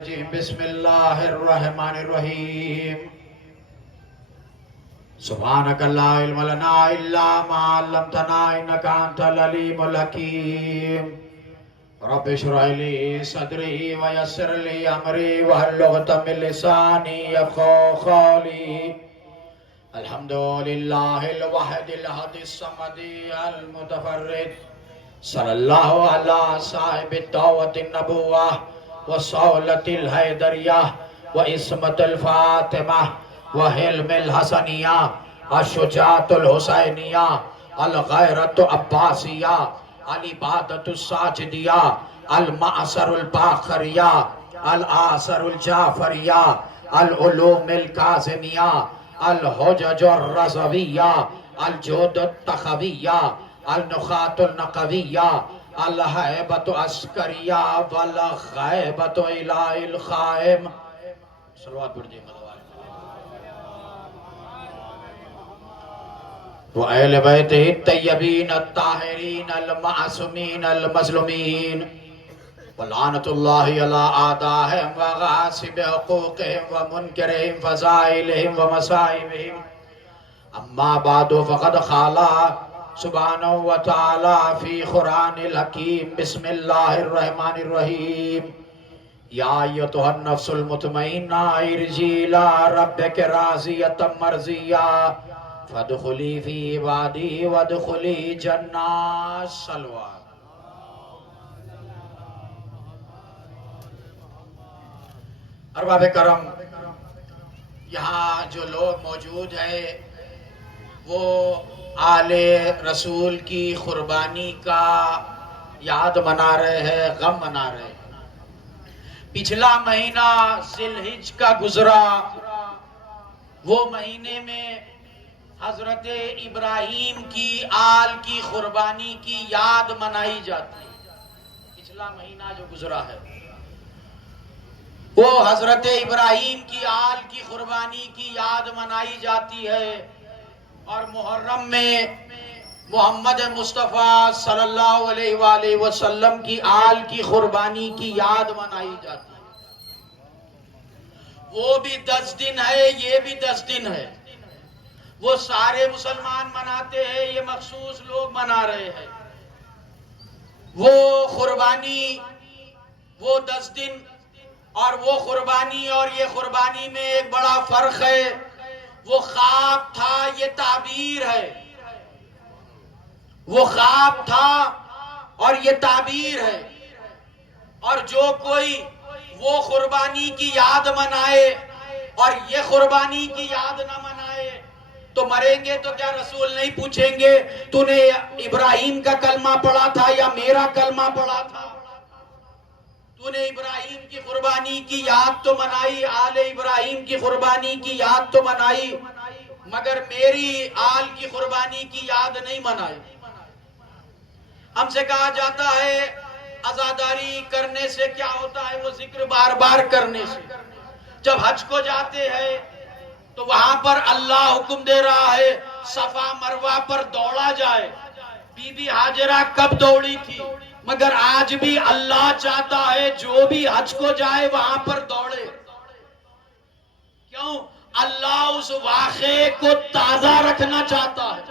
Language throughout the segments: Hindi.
बिस्मिल्लाहिर्रहमानिर्रहीम। सुब्हानका ला इल्म लना इल्ला मा अल्लमतना इन्नका अंतल अलीमुल हकीम। रब्बि इश्रह ली सदरी व यस्सिर ली अमरी वहल्लुल उक़दतम मिन लिसानी यफ़क़हू क़ौली। अल्हम्दुलिल्लाहिल वाहिदिल अहदिस समदी अल मुतफर्रिद। सल्लल्लाहु अला साहिबिद दावतिन नबुव्वह व सौलतिल हैदरिया व इस्मतुल फातिमा व हिल्मिल हसनिया अशुजातुल हुसैनिया अल गैरतु अब्बासिया अल इबादतु साजिदिया अल मासरुल बाखरिया अल आसरुल जाफरिया अल उलूमिल काज़िमिया अल हुजजुर रज़विया अल जोदुत तखविया अल नुखातुल नकविया अल हैबतु अस्करिया वल गैबतु इलाहिल क़ाइम। सल्लल्लाहु अलैहि व अहले बैतिही तय्यबीन अत्ताहिरीन अल मासूमीन अल मज़लूमीन व लानतुल्लाहि अला आदाहिम व गासिबि हुकूक़िहिम व मुनकिरिहिम फ़ज़ाइलिहिम व मसाइबिहिम। अम्मा बादु फ़क़द क़ाला सुब्हानहु व तआला फ़ी क़ुरानिल हकीम। बिस्मिल्लाहिर्रहमानिर्रहीम। या अय्युहन नफ्सुल मुतमइन्ना इरजी इला रब्बिक राज़ियतम मर्ज़िया फदखुली फ़ी इबादी वदखुली जन्नत। सल्लल्लाहु अरबाब करम, यहाँ जो लोग मौजूद हैं वो आले रसूल की कुर्बानी का याद मना रहे हैं, गम मना रहे हैं। पिछला महीना ज़िलहिज का गुजरा, वो महीने में हजरत इब्राहीम की आल की कुर्बानी की याद मनाई जाती है। पिछला महीना जो गुजरा है वो हजरत इब्राहीम की आल की कुर्बानी की याद मनाई जाती है। और मुहर्रम में मोहम्मद मुस्तफ़ा सल्लल्लाहु अलैहि वसल्लम की आल की कुर्बानी की याद मनाई जाती है। वो भी 10 दिन है, ये भी 10 दिन है। वो सारे मुसलमान मनाते हैं, ये मखसूस लोग मना रहे हैं। वो कुर्बानी, वो 10 दिन और वो कुर्बानी और ये कुर्बानी में एक बड़ा फर्क है। वो ख्वाब था, ये ताबीर है। वो ख्वाब था और ये ताबीर है। और जो कोई वो कुर्बानी की याद मनाए और ये कुर्बानी की याद ना मनाए तो मरेंगे तो क्या रसूल नहीं पूछेंगे तूने इब्राहीम का कलमा पढ़ा था या मेरा कलमा पढ़ा था? तूने इब्राहीम की कुर्बानी की याद तो मनाई, आले इब्राहीम की कुर्बानी की याद तो मनाई, मगर मेरी आल की कुर्बानी की याद नहीं मनाई। हमसे कहा जाता है अज़ादारी करने से क्या होता है? वो जिक्र बार बार करने से। जब हज को जाते हैं तो वहां पर अल्लाह हुक्म दे रहा है सफा मरवा पर दौड़ा जाए। बीबी हाजिरा कब दौड़ी थी? मगर आज भी अल्लाह चाहता है जो भी हज को जाए वहां पर दौड़े। क्यों? अल्लाह उस वाक़े को ताजा रखना चाहता है,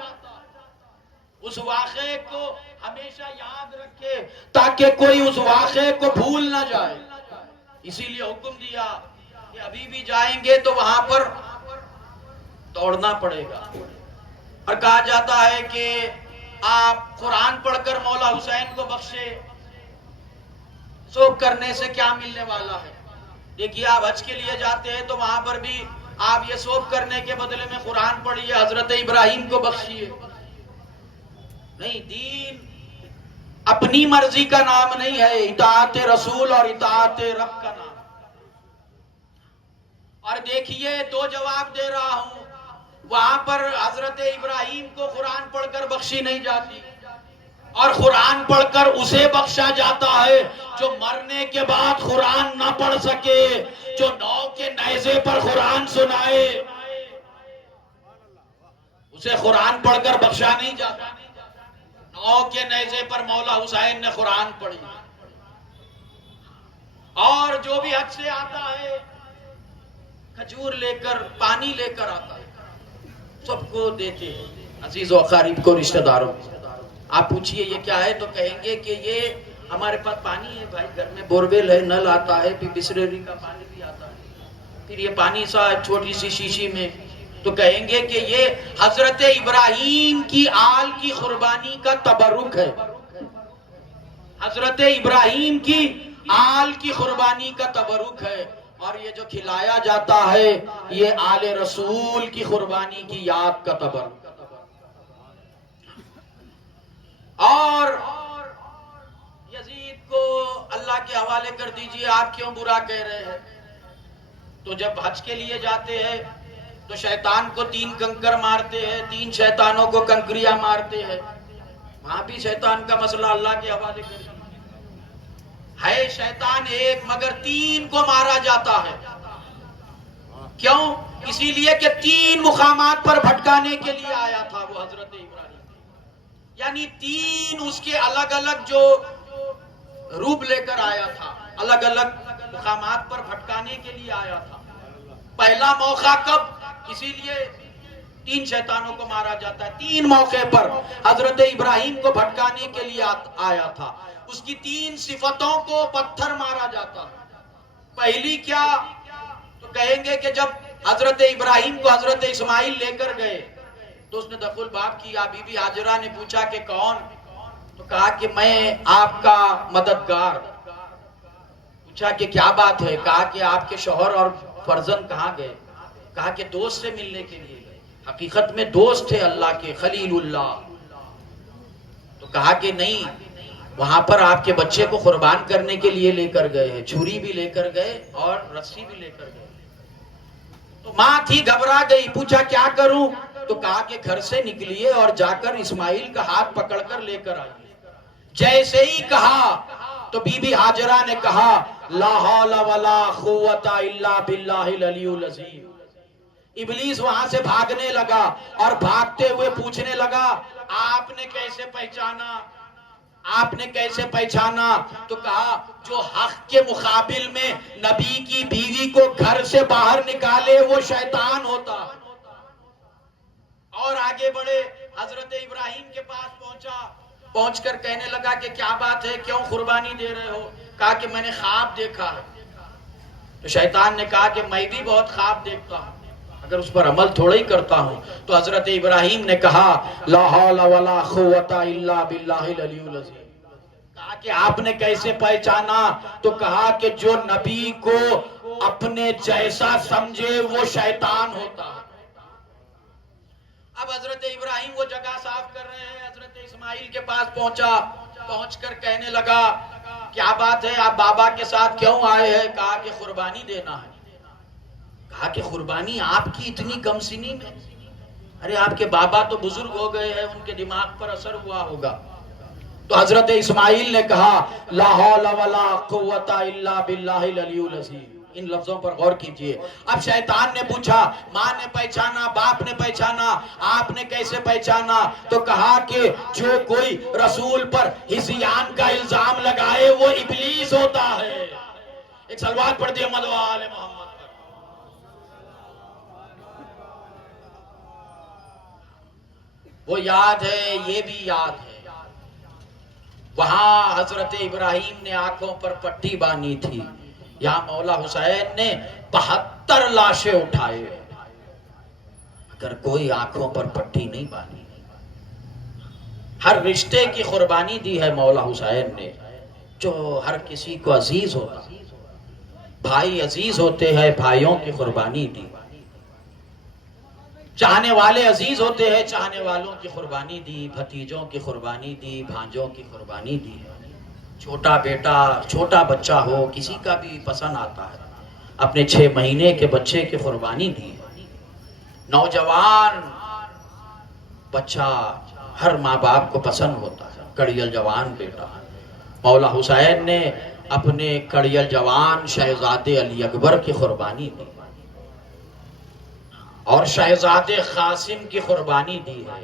उस वाक़े को हमेशा याद रखे ताकि कोई उस वाक़े को भूल ना जाए। इसीलिए हुक्म दिया कि अभी भी जाएंगे तो वहां पर दौड़ना पड़ेगा। और कहा जाता है कि आप कुरान पढ़कर मौला हुसैन को बख्शे। सोब करने से क्या मिलने वाला है? देखिए, आप हज के लिए जाते हैं तो वहां पर भी आप ये सोब करने के बदले में कुरान पढ़िए, हजरत इब्राहीम को बख्शिए। नहीं, दीन अपनी मर्जी का नाम नहीं है, इताअत रसूल और इताअत रब का नाम। और देखिए, 2 जवाब दे रहा हूं। वहां पर हजरत इब्राहीम को कुरान पढ़कर बख्शी नहीं जाती और कुरान पढ़कर उसे बख्शा जाता है जो मरने के बाद कुरान ना पढ़ सके, जो नौ के नेज़े पर कुरान सुनाए, उसे कुरान पढ़कर बख्शा नहीं जाता। 9 के नेज़े पर मौला हुसैन ने कुरान पढ़ी। और जो भी हज से आता है खजूर लेकर पानी लेकर आता है, सबको देते हैं, अजीजों अकारीब को, रिश्तेदारों को। आप पूछिए ये क्या है तो कहेंगे कि ये हमारे पास पानी है भाई, घर में बोरवेल है, नल आता है, फिर बिसलेरी का पानी भी आता है, फिर ये पानी सा छोटी सी शीशी में। तो कहेंगे कि ये हजरत इब्राहिम की आल की कुर्बानी का तबरुक है, हजरत इब्राहिम की आल की कुर्बानी का तबरुक है। और ये जो खिलाया जाता है ये आले रसूल की कुर्बानी की याद का तबरुक। और यजीद को अल्लाह के हवाले कर दीजिए, आप क्यों बुरा कह रहे हैं? तो जब हज के लिए जाते हैं तो शैतान को 3 कंकर मारते हैं, 3 शैतानों को कंकरियां मारते हैं। वहां भी शैतान का मसला अल्लाह के हवाले कर दीजिए। है शैतान एक, मगर 3 को मारा जाता है। क्यों? इसीलिए कि 3 मुकामात पर भटकाने के लिए आया था वो हजरत इब्राहिम, यानी 3 उसके अलग अलग जो रूप लेकर आया था, अलग अलग मुकामात पर भटकाने के लिए आया था। पहला मौका कब? इसीलिए 3 शैतानों को मारा जाता है। 3 मौके पर हजरत इब्राहिम को भटकाने के लिए आया था। उसकी 3 सिफतों को पत्थर मारा जाता है। पहली क्या? तो कहेंगे कि जब हजरत इब्राहिम को हजरत इस्माइल लेकर गए तो उसने दखुल बाब किया। बीबी हाजरा ने पूछा कि कौन? तो कहा कि मैं आपका मददगार। पूछा कि क्या बात है? कहा कि आपके शौहर और फर्जंद कहाँ गए? कहा कि दोस्त से मिलने के लिए गए। हकीकत में दोस्त थे अल्लाह के, खलीलुल्लाह। तो कहा कि नहीं, वहां पर आपके बच्चे को कुर्बान करने के लिए लेकर गए हैं, छुरी भी लेकर गए और रस्सी भी लेकर गए। तो मां थी, घबरा गई, पूछा क्या करूं? तो कहा कि घर से निकलिए और जाकर इस्माइल का हाथ पकड़कर लेकर आइए। जैसे ही कहा तो बीबी हाजरा ने कहा ला हौला वला कुव्वता इल्ला बिल्लाहिल अलियुल अज़ीम। इब्लीस वहां से भागने लगा और भागते हुए पूछने लगा आपने कैसे पहचाना? आपने कैसे पहचाना? तो कहा जो हक के मुकाबिल में नबी की बीवी को घर से बाहर निकाले वो शैतान होता। और आगे बढ़े, हजरत इब्राहिम के पास पहुंचा, पहुंचकर कहने लगा कि क्या बात है, क्यों कुर्बानी दे रहे हो? कहा कि मैंने ख्वाब देखा है। तो शैतान ने कहा कि मैं भी बहुत ख्वाब देखता हूं, अगर उस पर अमल थोड़ा ही करता हूं। तो हजरत इब्राहिम ने कहा ला हौला वला कुव्वता इल्ला बिल्लाहिल अलियुल अज़ीम। कहा कि आपने कैसे पहचाना? तो कहा कि जो नबी को अपने जैसा समझे वो शैतान होता। अब हजरत इब्राहिम वो जगह साफ कर रहे हैं, हजरत इस्माइल के पास पहुंचा, पहुंचकर कहने लगा क्या बात है, आप बाबा के साथ क्यों आए हैं? कहा कि कुर्बानी देना है। कहा कि कुर्बानी आपकी इतनी कम सिनी में? अरे आपके बाबा तो बुजुर्ग हो गए हैं, उनके दिमाग पर असर हुआ होगा। तो हजरत इस्माइल ने कहा ला हौला वला कुव्वता इल्ला बिल्लाहिल अलियुल अज़ीम। इन लफ्जों पर गौर कीजिए। अब शैतान ने पूछा, माँ ने पहचाना, बाप ने पहचाना, आपने कैसे पहचाना? तो कहा कि जो कोई रसूल पर हिज़यान का इल्जाम लगाए वो इब्लीस होता है। एक सलवात पढ़ दिया मदवाले मोहम्मद पर। वो याद है, ये भी याद है, वहां हजरत इब्राहिम ने आंखों पर पट्टी बांधी थी। यहाँ मौला हुसैन ने 72 लाशें उठाए, अगर कोई आंखों पर पट्टी नहीं बांधी। हर रिश्ते की कुर्बानी दी है मौला हुसैन ने, जो हर किसी को अजीज होता। भाई अजीज होते हैं, भाइयों की कुर्बानी दी। चाहने वाले अजीज होते हैं, चाहने वालों की कुर्बानी दी। भतीजों की कुर्बानी दी, भांजों की कुर्बानी दी है। छोटा बेटा, छोटा बच्चा हो, किसी का भी पसंद आता है, अपने 6 महीने के बच्चे की कुर्बानी दी है। नौजवान बच्चा हर माँ बाप को पसंद होता है, कड़ियल जवान बेटा। मौला हुसैन ने अपने कड़ियल जवान शहजादे अली अकबर की कुर्बानी दी और शहजादे कासिम की कुर्बानी दी है।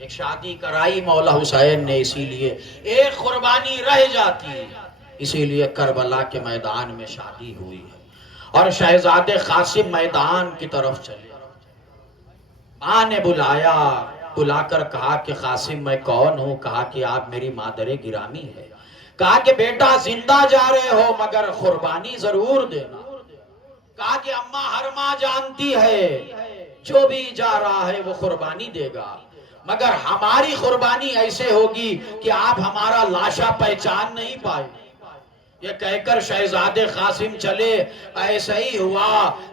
एक शादी कराई मौला हुसैन ने, इसीलिए एक कुर्बानी रह जाती है। इसीलिए करबला के मैदान में शादी हुई है। और शहजादे कासिम मैदान की तरफ चले। मां ने बुलाया, बुलाकर कहा कि कासिम मैं कौन हूं? कहा कि आप मेरी मादरे गिरामी है। कहा कि बेटा जिंदा जा रहे हो मगर कुर्बानी जरूर देना। कहा कि अम्मा हर मां जानती है जो भी जा रहा है वो कुर्बानी देगा, मगर हमारी कुर्बानी ऐसे होगी कि आप हमारा लाशा पहचान नहीं पाए। ये कहकर शहजादे कासिम चले। ऐसा ही हुआ,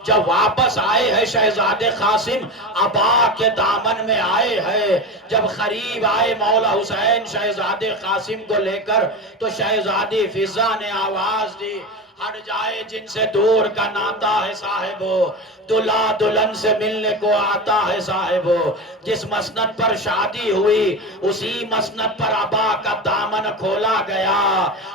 जब वापस आए हैं शहजादे कासिम अबा के दामन में आए हैं। जब करीब आए मौला हुसैन शहजादे कासिम को लेकर, तो शहजादी फिजा ने आवाज दी, हट जाए जिनसे दूर का नाता है साहिबो, दुल्हा दुल्हन से मिलने को आता है साहिबो। जिस मसनद पर शादी हुई उसी मसनद पर अबा का दामन खोला गया।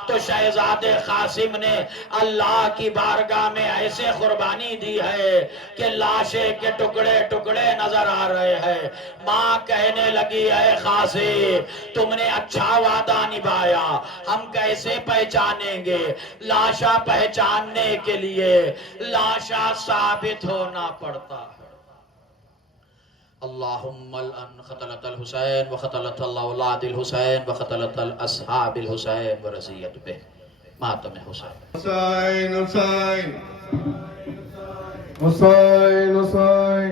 तो शहजादे कासिम ने अल्लाह की बारगाह में ऐसे कुर्बानी दी है कि लाशे के टुकड़े टुकड़े नजर आ रहे हैं। माँ कहने लगी, है कासिम तुमने अच्छा वादा निभाया, हम कैसे पहचानेंगे? लाशा पहचानने के लिए लाशा साबित होना पड़ता है। अल्लाहुम्मल अन क़तलतल हुसैन व क़तलतल औलादिल हुसैन व क़तलतल अस्हाबिल हुसैन व रज़ियत बिह मातम हुसैन। हुसैन हुसैन हुसैन हुसैन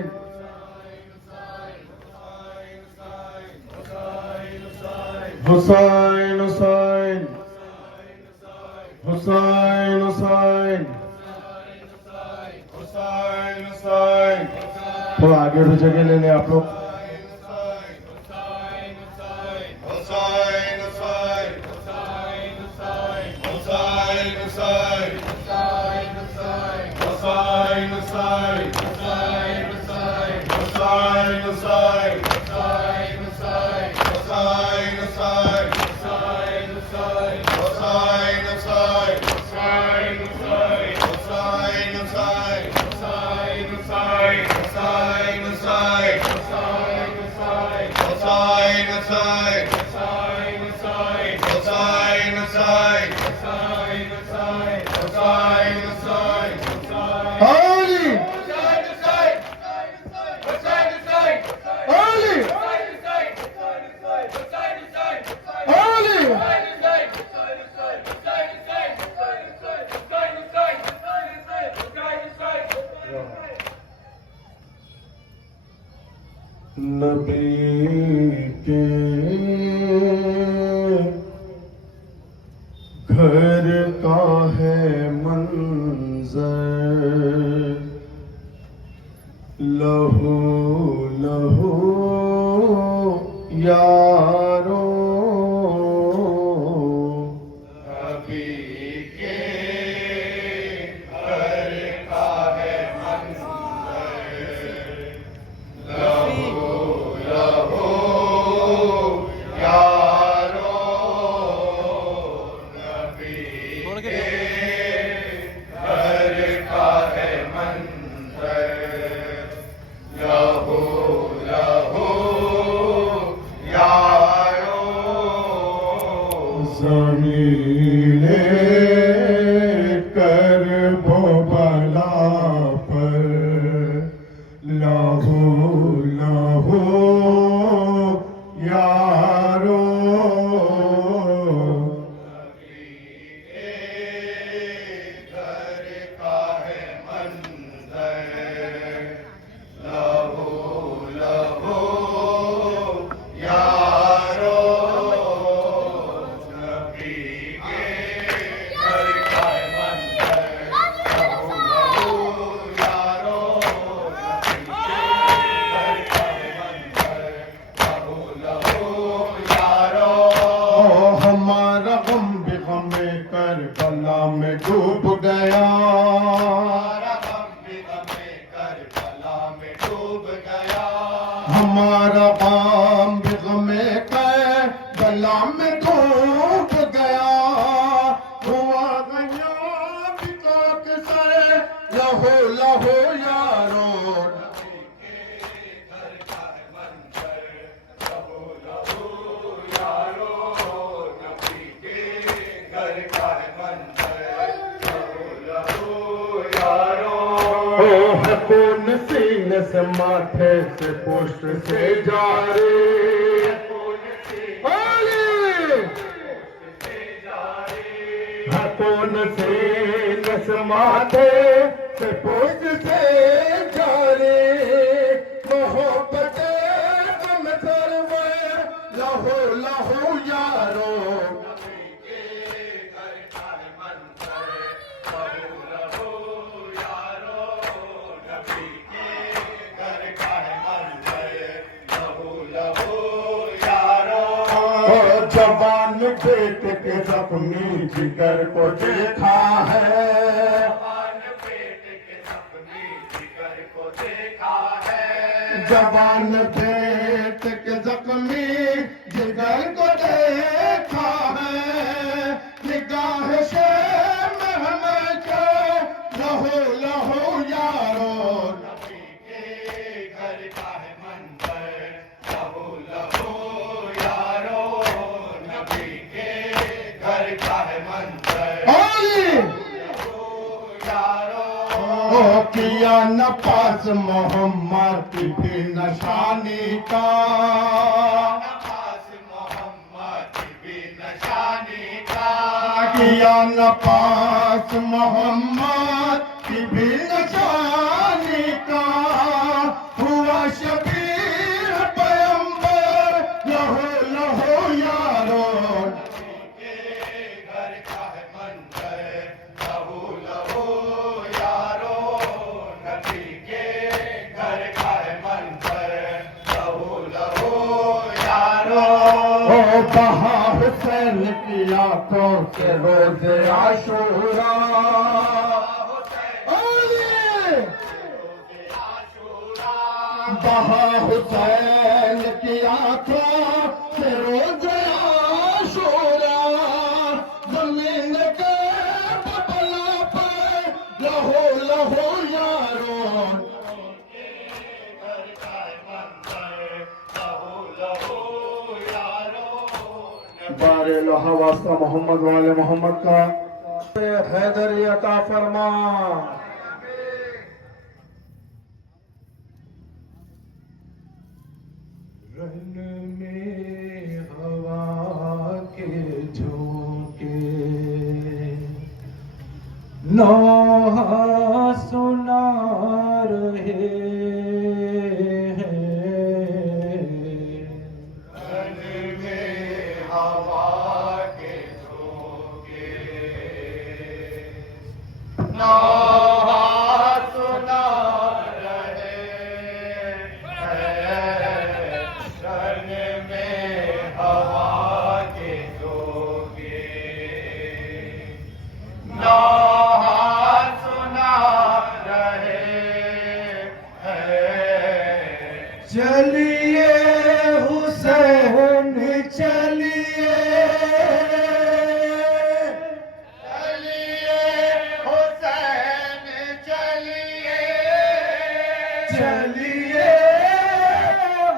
हुसैन हुसैन हुसैन हुसैन हुसैन हुसैन। थोड़ा आगे से जगह ले लें आप लोग। नबी के घर का है मंजर, लहू लहू यारो। नबी के घर का है मंजर, लहू लहू यारो। नबी के घर का है मंजर, लहू लहू यारो। ज़मीने करबो बला पर लहू लहू यारो। घर का है मंजर, लहू लहू यारो। नबी के घर का है मंजर, लहू लहू यारो। हमारा गम भी गमे करबला में डूब गया, हमारा गम भी गमे करबला में डूब गया। हमारा गम भी गमे करबला में डूब गया। हुआ गया बिकाक से लहू लहू यारो। घर का है मंदिर, लहू लहू यारों। ओ है कौन सीने से माथे से पुष्ट से जा रे, कौन सीने से माथे से पुष्ट से जा रे, मोहब्बत तुम सर्वे लहू लहू यारो। जवान पेट के जख्मी जिगर को देखा है, जवान पेट के जख्मी जिगर को देखा है, जवान पेट के जख्मी जिगर को देखा है, निगाह से महम के लहू लहू यारो। नबी के घर का है मंदिर, लहू लहू यारो। नबी के घर का है मंदिर, यारो। ओ किया न पास मोहम्मद की भी नशानी का, नवाज मोहम्मद की निशानी का, किया न पास मोहम्मद की भी नशानी का, हुआ शबीर पैगंबर लहू लहू यारो। घर का है मंदिर, लहू लहू यारो। नबी के घर का है मंदिर, लहू लहू यारो। ओ बहा हुसैन की आंखों से रोज़े आशूरा, बहा हुसैन की आंखों से रोज़े आशूरा, ज़मीन के बबला पर लहू लहू यारो। घर का है मंदिर, लहू लहू यारो। बारे लोहा वास्ता मोहम्मद वाले मोहम्मद का हैदरी अता फरमा। रन में हवा के झोंके नौहा सुना रहे हैं, रन में हवा के झोंके नौहा सुना रहे हैं। रन में हवा के झोंके नौहा सुना रहे हैं। चलिए हुसैन चलिए, चलिए हुसैन चलिए, चलिए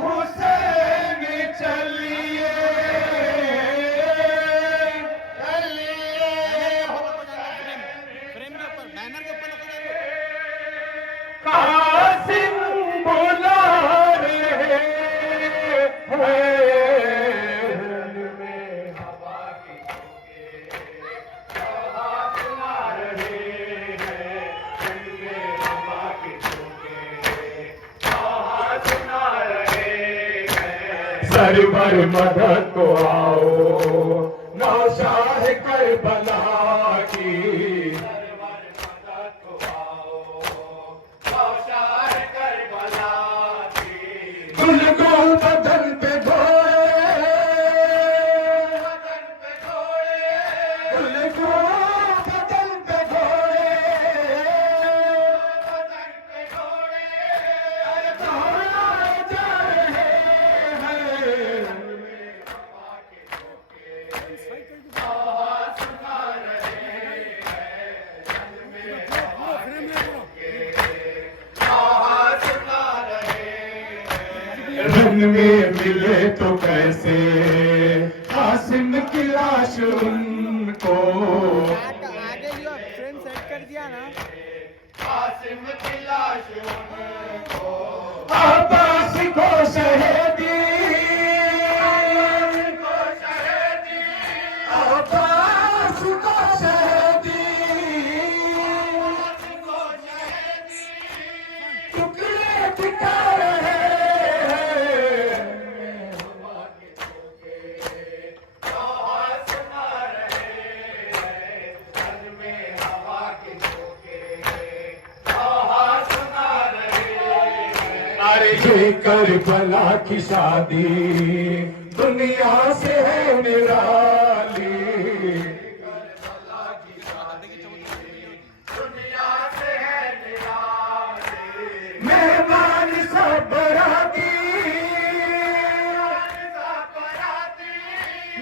हुसैन चलिए, चलिए हुसैन। कासिम बुला रहे हैं, हवा के झोंके नौहा सुना रहे हैं। रन में हवा के झोंके नौहा सुना रहे हैं। सरवर मदद को आओ नौशाह करबला की, सरवर मदद को आओ, नौशाह करबला की। गुल को बदन पे घोड़े, बदन पे घोड़े, गुल को बदन पे घोड़े, बदन पे घोड़े, अरे दौड़ाए जा रहे हैं। हवा के झोंके नौहा सुना रहे हैं। रन में हवा के झोंके नौहा सुना रहे हैं। रन में मिले तो कैसे कासिम की लाश उनको आगे जो फ्रेम सेट कर दिया ना, कासिम की लाश उनको अब्बास को शहीदी अब्बास को शहीदी टुकड़े बिखा रहे ये करबला की शादी दुनिया से है निराली करबला की शादी दुनिया से है निराली मेहमान सब बराती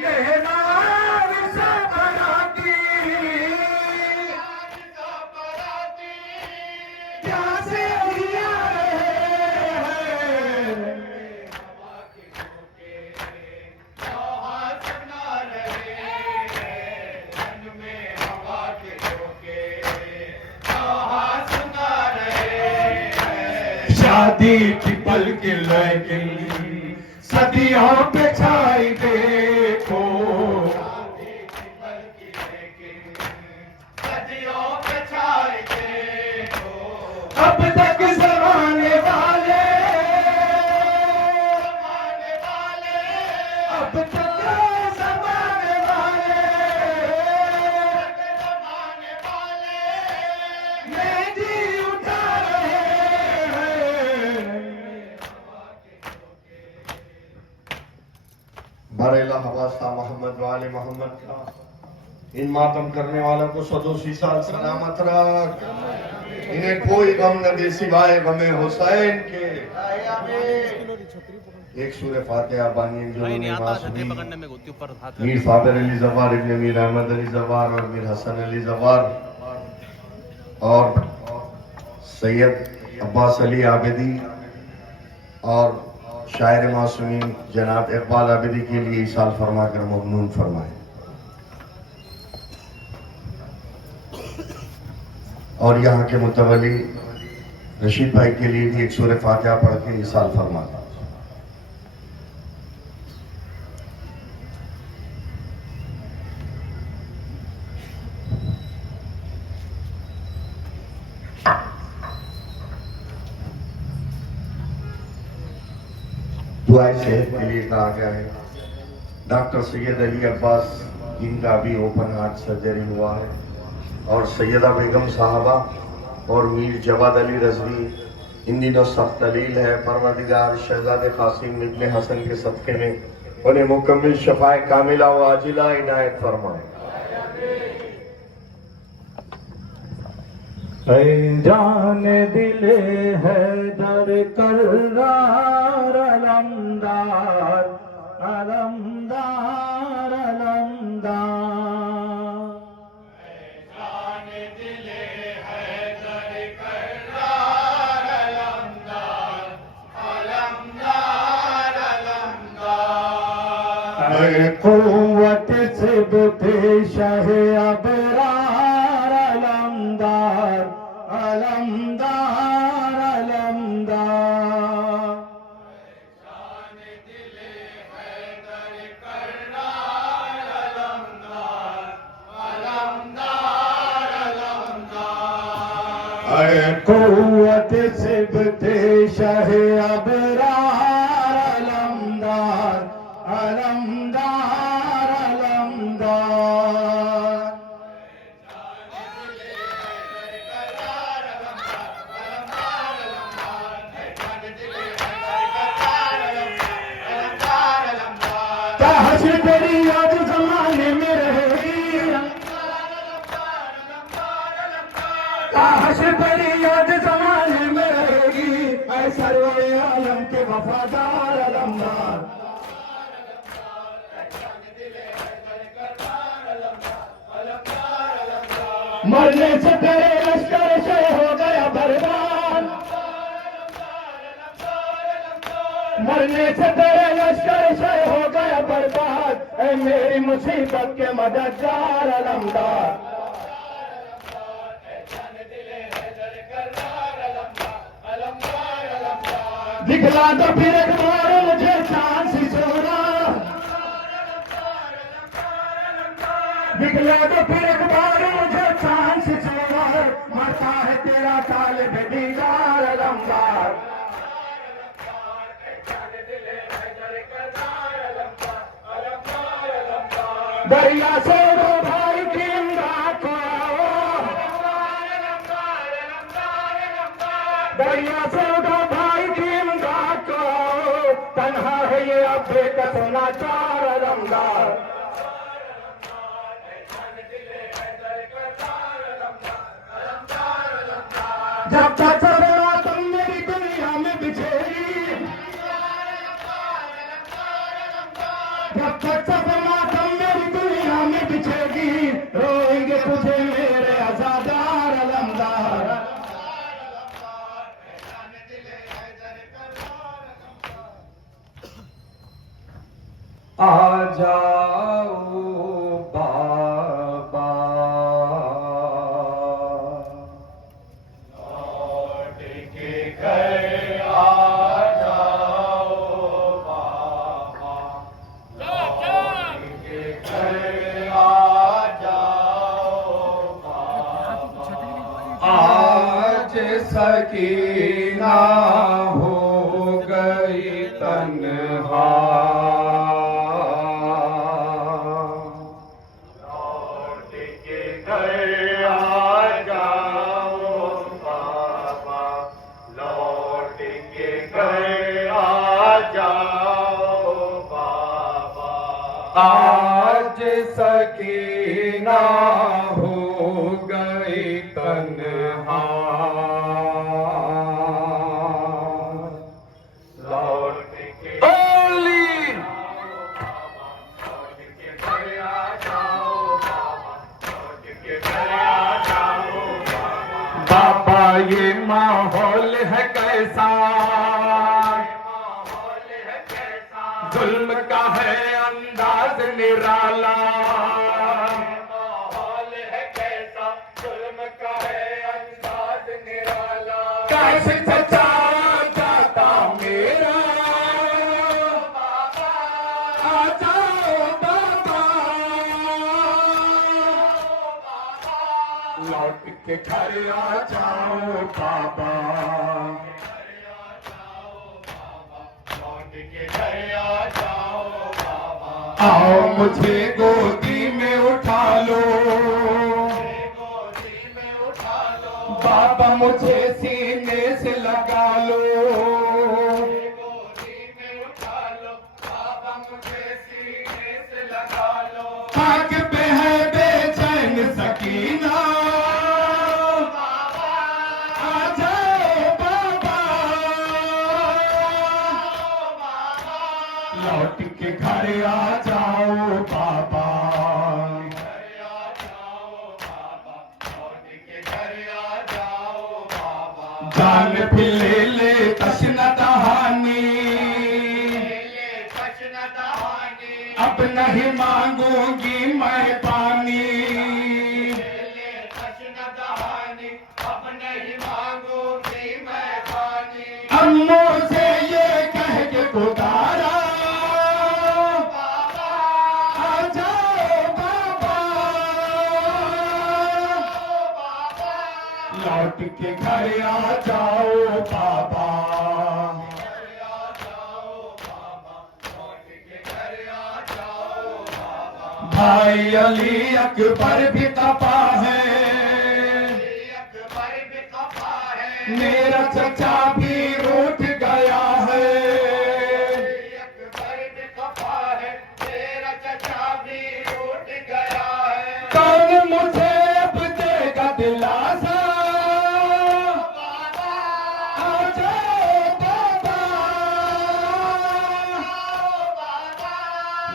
मेहमान सब बराती प्यासे लिया शादी की पल के लेकिन सदियों पे छाई देखो सदियों पे छाई देखो अब तक जमाने वाले अब तक जमाने वाले मेहंदी उठा रहे बरेला हवासा मोहम्मद वाले मोहम्मद का इन मातम करने वालों को 102 साल सलामत रख इन्हें कोई गम न दे सिवाय गमे हुसैन के एक सूरह फातिहा बानी जो मीर साबिर अली जवार इब्ने मीर अहमद अली जवार और मीर हसन अली जवार और सैयद अब्बास अली आबिदी और शायर मासूमीन जनाब इकबाल आबिदी के लिए इसाल फरमा कर ममनून फरमाए और यहाँ के मुतवली रशीद भाई के लिए भी एक सूरह फातिहा पढ़ के इसाल फरमा। दुआए सेहत के लिए कहा गया है। डॉक्टर सैयद अली अब्बास इनका भी ओपन हार्ट सर्जरी हुआ है और सैयदा बेगम साहबा और मीर जवाद अली रजवी इन दिनों सख्त तलील है। परवरदिगार शहजादे कासिम इब्ने हसन के सदक़े में उन्हें मुकम्मिल शफाए कामिला व आजिला इनायत फरमाए। जान दिले है दर करार अलमदार अलमदार अलमदार जान दिले है दर करार अलमदार अलमदार अलमदार कुव्वत से पेश है अबरार अलमदार अलमदार अलमदार जान दिले है दर करार अलमदार अलमदार अलमदार कुव्वत से पेश है अबरार अलमदार अलमदार अलमदार तेरी याद जमाने में रहेगी काश तेरी याद जमाने में रहेगी ऐ सरवरे आलम के वफादार अलमदार मरने से तेरे लश्कर से हो गया बर्बाद मरने से तेरे लश्कर से हो गया बर्बाद ऐ मेरी मुसीबत के मददगार अलमदार। दिखला दो फिर एक बार मुझे चांद सिसोरा, दिखला दो फिर एक बार मुझे चांद सिसोरा, मरता है तेरा तालिब दीदार अलमदार। दरिया से दो भाई की इमदाद को आओ, दरिया से दो भाई की इमदाद को आओ, तन्हा है ये अब बेकस नाचार अलमदार। जब तक सदमा तुम मेरी दुनिया में बिछेगी, जब तक सदमा तुम मेरी दुनिया में बिछेगी, रोएंगे तुझे मेरे आजादार अलमदार। आ जाओ बाबा, लौट के घर आ जाओ बाबा, लौट के घर आ जाओ बाबा। आज सकीना हो गई तन्हा, आज सकीना हो गई तन्हा, लौट के बोली लौट के घर आ जाओ बाबा, लौट के घर आ जाओ बाबा। ये माहौल है कैसा, जुल्म का है अंदाज निराला, माहौल है कैसा, जुल्म का है अंदाज निराला। कैसे चचा जाता मेरा बाबा, आ जाओ बाबा, लौट के घर आ जाओ बाबा, आओ मुझे गोदी में उठा लो, गोदी में उठा लो बाबा, मुझे सीने से लगा लो, गोदी में उठा लो बाबा, मुझे सीने से लगा लो। खाक पे है बेचैन सकीना बाबा, आ जाओ बाबा, लौट के घर आ जाओ बाबा, घर आ जाओ बाबा, लौट के घर आ जाओ बाबा। जान भी ले तश्न दहानी, तश्न दहानी, अब नहीं मांगूंगी मैं पानी, तश्न दहानी, अब नहीं मांगूंगी मैं पानी। अम्मो से ये कह के पुकारा लौट के घर आ जाओ बाबा, घर आ जाओ बाबा, लौट के घर आ जाओ बाबा। भाई अली अकबर भी खफा है, अकबर भी खफा है, मेरा चचा भी रूठ गया है, अकबर भी खफा है, मेरा चचा भी रूठ गया है। कौन मुझे अब देगा दिलासा,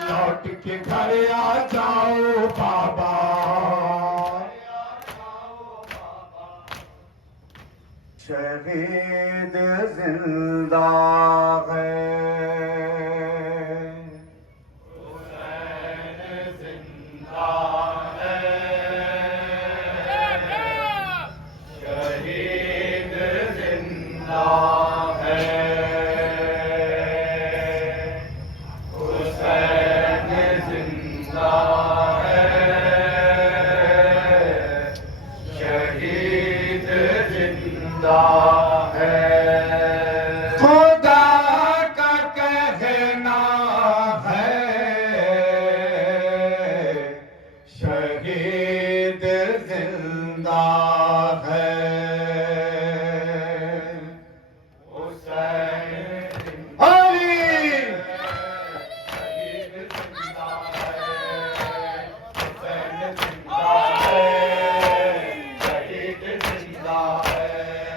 लौट के घर आ जाओ बाबा, शहीद जिंदा है, हुसैन शहीद जिंदा है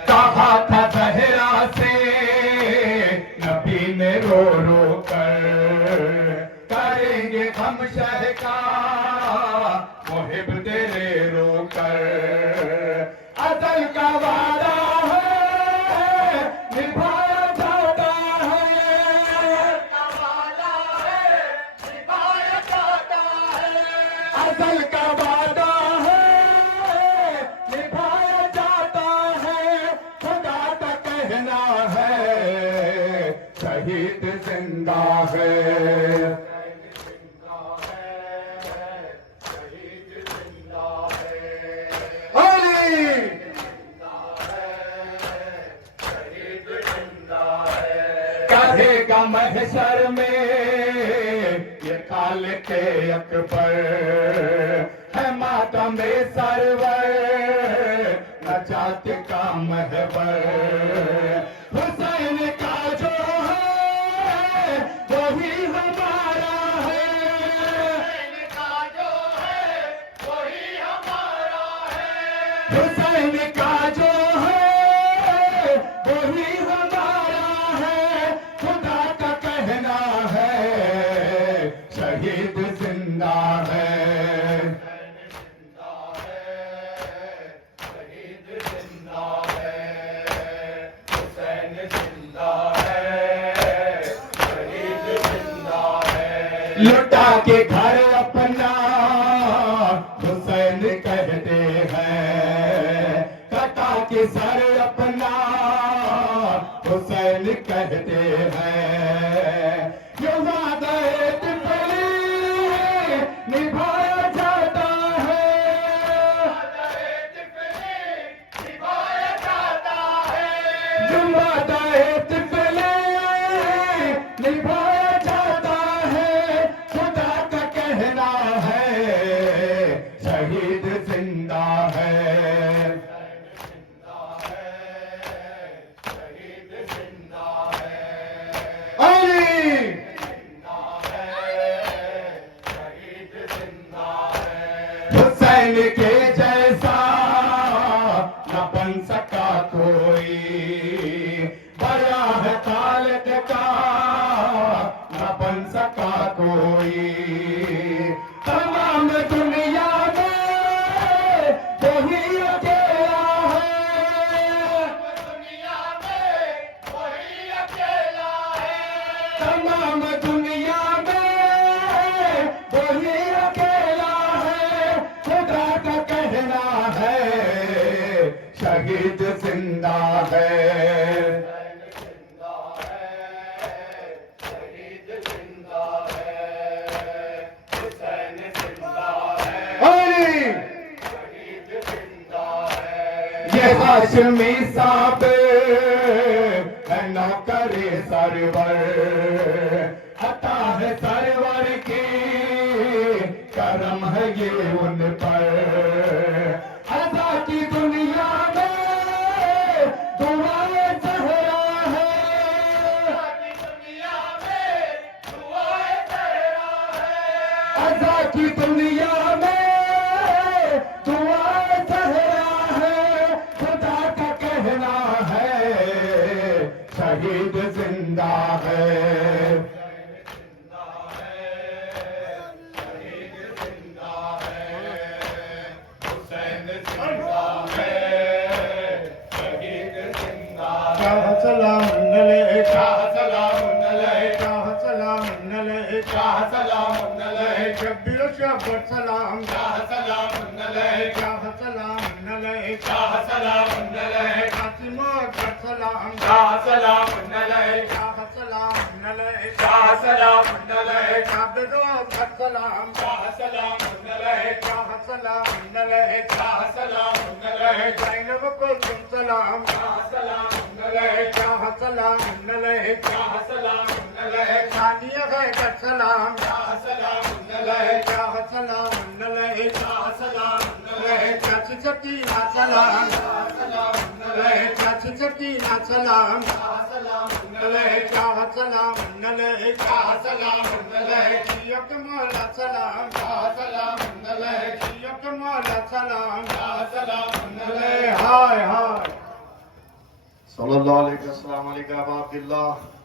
कहा था जहरा से नबी ने रो रो कर करेंगे हम शह का मुहिब तेरे रो कर अदल का वादा है निभाया जाता है अदल का वादा है निभाया जाता है खुदा का कहना है शहीद जिंदा है कहेगा महशर में ये काल के अकबर है माता में सरवर नजात का महबर हुसैन का जो है वही हमारा है हुसैन का जो है वही हमारा है खुदा का कहना है शहीद जिंदा है लुटा के घर अपना हुसैन कहते हैं कटा के सर अपना हुसैन कहते हैं ये वादा तिफली निभाया जाता है जो वादा तिफली निभाया जाता है खुदा का कहना है शहीद जिंदा है हुसैन के जैसा न बन सका कोई बड़ा है खालिद का न बन सका कोई तमाम दुनिया में वही अकेला है तमाम दुनिया में वही अकेला है खुदा का कहना है शहीद जिंदा है ये हाशमी साहब है नौकरे सरवर अता है सरवर की करम है ये उन पर अदा की दुनिया में दुआएं सहरा है अदा की दुनिया में दुआएं सहरा है खुदा का कहना है शहीद जिंदा है सलाम सलाम सकीना सलाम नले चाची सकीना सलाम नले क्या सलाम नले क्या सलाम नले कियक मौला सलाम नले कियक मौला सलाम नले हाय हाय सल्लल्लाहु अलैहि वसल्लम अबा अब्दुल्लाह